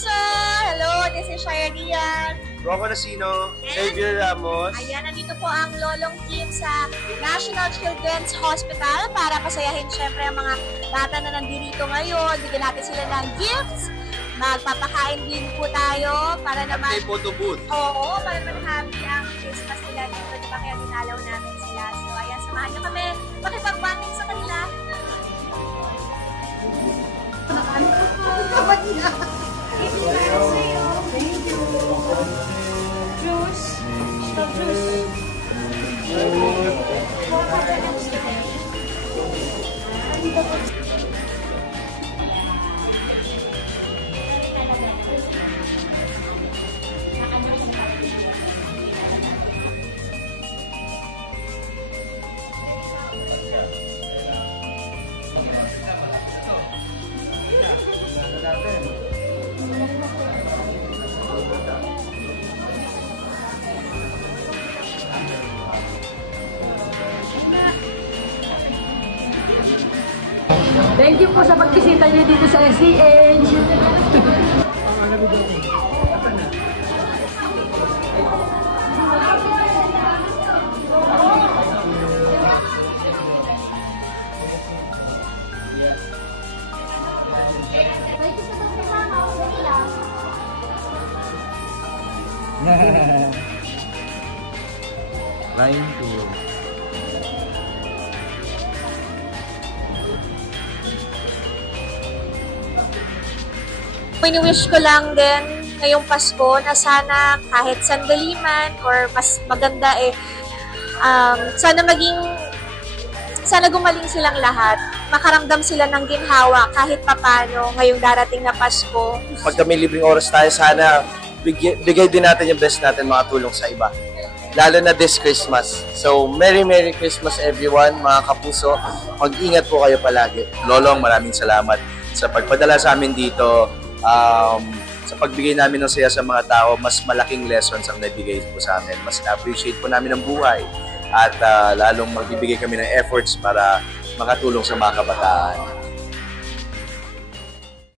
kapuso! Hello, this is Shaya Diaz. Rocco Nasino, Xavier Ramos. Ayan, nandito po ang lolong team sa National Children's Hospital para pasayahin syempre ang mga bata na nandito ngayon. Bigyan natin sila ng gifts. Magpapakain din po tayo para naman... May photo booth. Oo, para naman happy ang Christmas nila dito. Diba kaya dinalaw namin sila. So ayan, samahan nyo kami. Makipag-banding sa kanila. Thank you. Juice. Stop juice. Thank you po sa pagbisita niyo dito sa SCH. Line 2. Wini-wish ko lang din ngayong Pasko na sana kahit sandali man or mas maganda sana gumaling silang lahat. Makaramdam sila ng ginhawa kahit papano ngayong darating na Pasko. Pag kami libreng oras tayo, sana bigay din natin yung best natin mga tulong sa iba. Lalo na this Christmas. So, Merry Christmas everyone, mga kapuso. Mag-ingat po kayo palagi. Lolong, maraming salamat sa pagpadala sa amin dito. Sa pagbigay namin ng saya sa mga tao, mas malaking lessons ang nabigay po sa amin. Mas na-appreciate po namin ang buhay at lalong magbibigay kami ng efforts para makatulong sa mga kabataan.